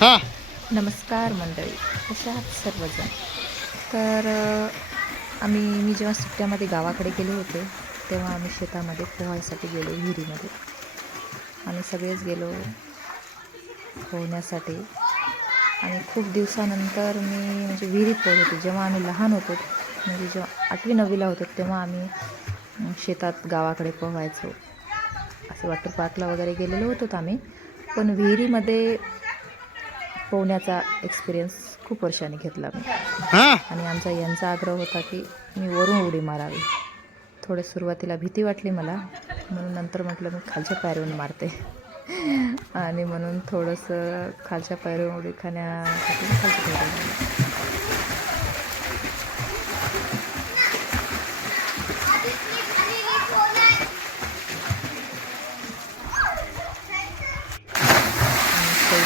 हां. नमस्कार मंडळी कशा आहात सर्वजण? तर आम्ही मी जेव्हा सुट्ट्यामध्ये गावाकडे गेले होते तेव्हा आम्ही शेतामध्ये पोहायसाठी गेलो विहिरीमध्ये. आम्ही सगळेच गेलो पोहण्यासाठी. आणि खूप दिवसानंतर मी म्हणजे विहिरीत पोहत होते. जेव्हा आम्ही लहान होतो म्हणजे जेव्हा आठवी नववीला होतो तेव्हा आम्ही शेतात गावाकडे पोहायचो. असं वॉटर पार्कला वगैरे गेलेलो होतो आम्ही. पण विहिरीमध्ये पोहण्याचा एक्सपिरियन्स खूप वर्षांनी घेतला मी. आणि आमचा यांचा आग्रह होता की मी वरून उडी मारावी. थोडं सुरुवातीला भीती वाटली मला. म्हणून नंतर म्हटलं मी खालच्या पायरीवरून मारते. आणि म्हणून थोडंसं खालच्या पायरीवरून उडी खाण्यासाठी खालच्या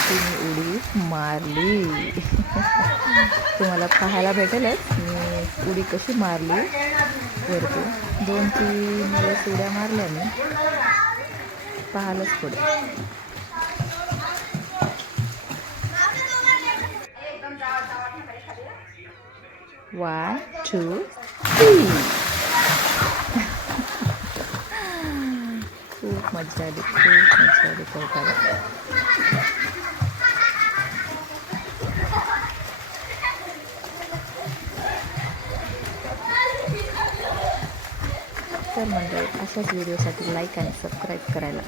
त्याची मी उडी मारली. तुम्हाला पाहायला भेटेलच. मी उडी कशी मारली वरती. दोन तीन वेळेस उड्या मारल्या मी. पाहायलाच पुढे. वन टू थ्री खूप मजा आली खूप मजा आली. पोहताना तर मंडळी अशाच व्हिडिओसाठी लाईक आणि सबस्क्राईब करायला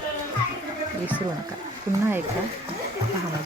विसरू नका. पुन्हा एकदा पहा.